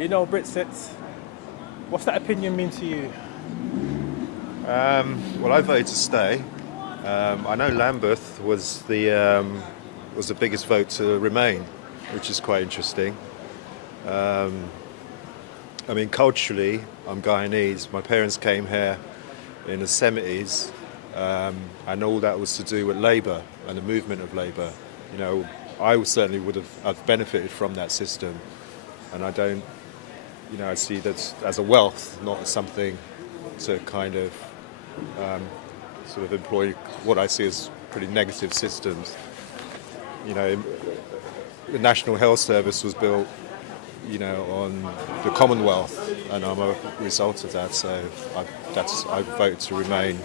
You know, Brexit. What's that opinion mean to you? Well, I voted to stay. I know Lambeth was the biggest vote to remain, which is quite interesting. I mean, culturally, I'm Guyanese. My parents came here in the 70s, and all that was to do with Labour and the movement of Labour. You know, I certainly would have I've benefited from that system, and I don't, I see that as a wealth, not as something to kind of sort of employ what I see as pretty negative systems. You know, the National Health Service was built, on the Commonwealth, and I'm a result of that. So I voted to remain.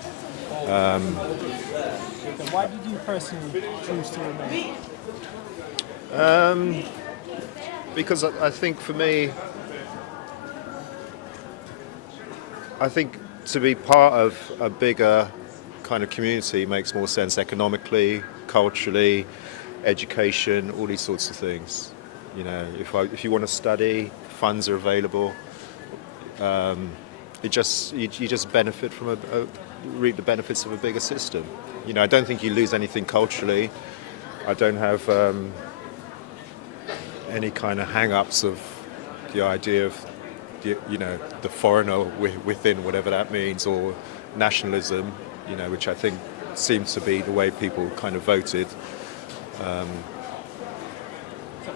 Why did you personally choose to remain? Because I think for me, I think to be part of a bigger kind of community makes more sense economically, culturally, education, all these sorts of things. You know, if you want to study, funds are available. You just benefit from reap the benefits of a bigger system. You know, I don't think you lose anything culturally. I don't have any kind of hang-ups of the idea of the foreigner within, whatever that means, or nationalism, which I think seems to be the way people kind of voted.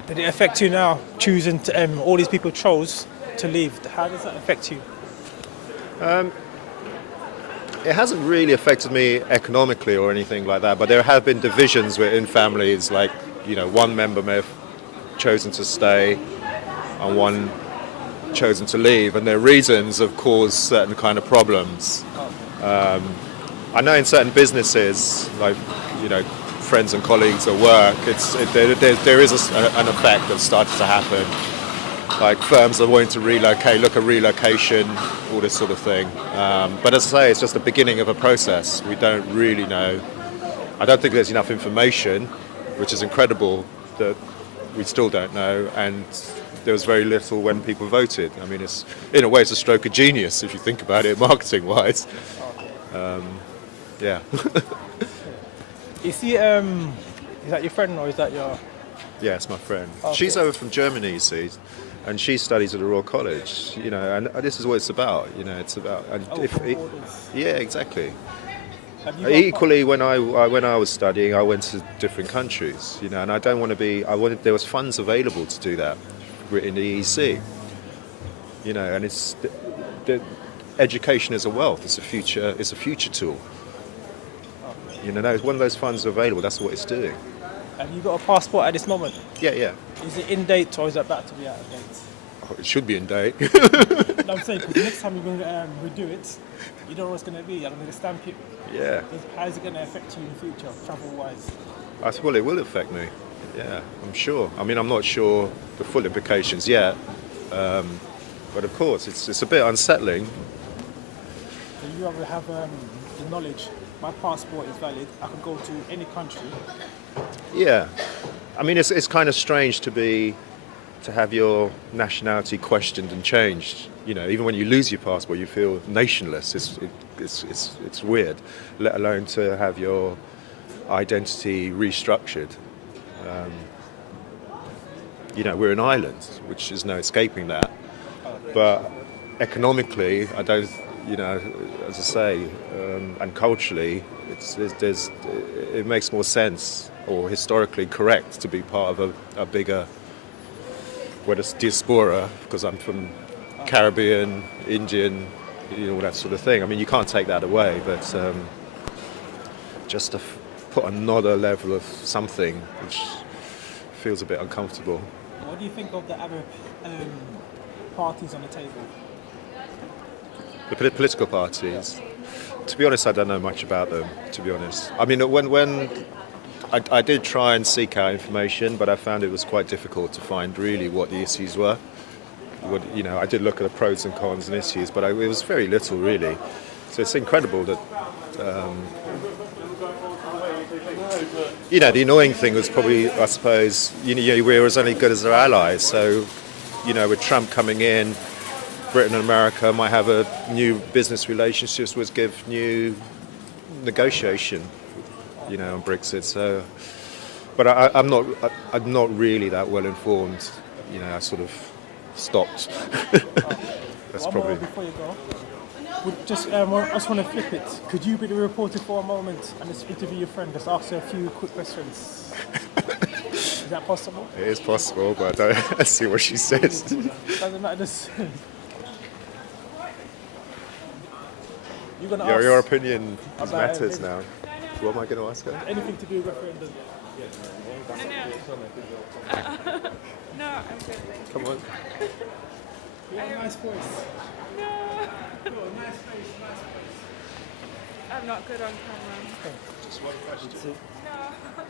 Did it affect you now, choosing to, all these people chose to leave? How does that affect you? It hasn't really affected me economically or anything like that, but there have been divisions within families, like, one member may have chosen to stay and one chosen to leave, and their reasons have caused certain kind of problems. I know in certain businesses, like, friends and colleagues at work, there is an effect that's started to happen. Like firms are wanting to relocate, look at relocation, all this sort of thing. But as I say, it's just the beginning of a process. We don't really know. I don't think there's enough information, which is incredible, that we still don't know. And there was very little when people voted. I mean, in a way, it's a stroke of genius if you think about it, marketing-wise. Yeah. You see, is that your friend or is that your... Yeah, it's my friend. Okay. She's over from Germany, you see, and she studies at the Royal College, and this is what it's about, it's about... And yeah, exactly. Equally, when I was studying, I went to different countries, and I don't want to be... there was funds available to do that in the EEC, and it's... education is a wealth, it's a future tool. One of those funds are available, that's what it's doing. Have you got a passport at this moment? Yeah. Is it in date or is it about to be out of date? Oh, it should be in date. No, I'm saying, because next time you're going to redo it, you don't know what it's going to be. I'm going to stamp it. Yeah. How is it going to affect you in the future, travel-wise? Well, it will affect me. Yeah, I'm sure. I mean, I'm not sure the full implications yet. But of course, it's a bit unsettling. So you rather have the knowledge, my passport is valid, I can go to any country. Yeah, I mean it's kind of strange to have your nationality questioned and changed. Even when you lose your passport, you feel nationless. It's weird. Let alone to have your identity restructured. We're an island, which is no escaping that. But economically, I don't. As I say, and culturally, it makes more sense, or historically correct, to be part of a bigger, whether it's diaspora, because I'm from Caribbean, Indian, all that sort of thing. I mean, you can't take that away, but just to put another level of something, which feels a bit uncomfortable. What do you think of the other parties on the table? The political parties. To be honest, I don't know much about them, to be honest. I mean, when I did try and seek out information, but I found it was quite difficult to find really what the issues were. I did look at the pros and cons and issues, but it was very little really. So it's incredible that, the annoying thing was probably, I suppose, we're as only good as our allies. So with Trump coming in, Britain and America might have a new business relationships, which give new negotiation, on Brexit. So, but I'm not really that well informed. I sort of stopped. That's One probably. more before you go. I just want to flip it. Could you be the reporter for a moment and just interview your friend? Just ask her a few quick questions. Is that possible? It is possible, but let's see what she says. Doesn't matter. You're gonna ask Your opinion about matters it. now. What am I going to ask her? Anything to do with referendum? No, I'm good. Thanks. Come on. You have a nice voice. No, You have a nice face, nice voice. I'm not good on camera. Just one question. No.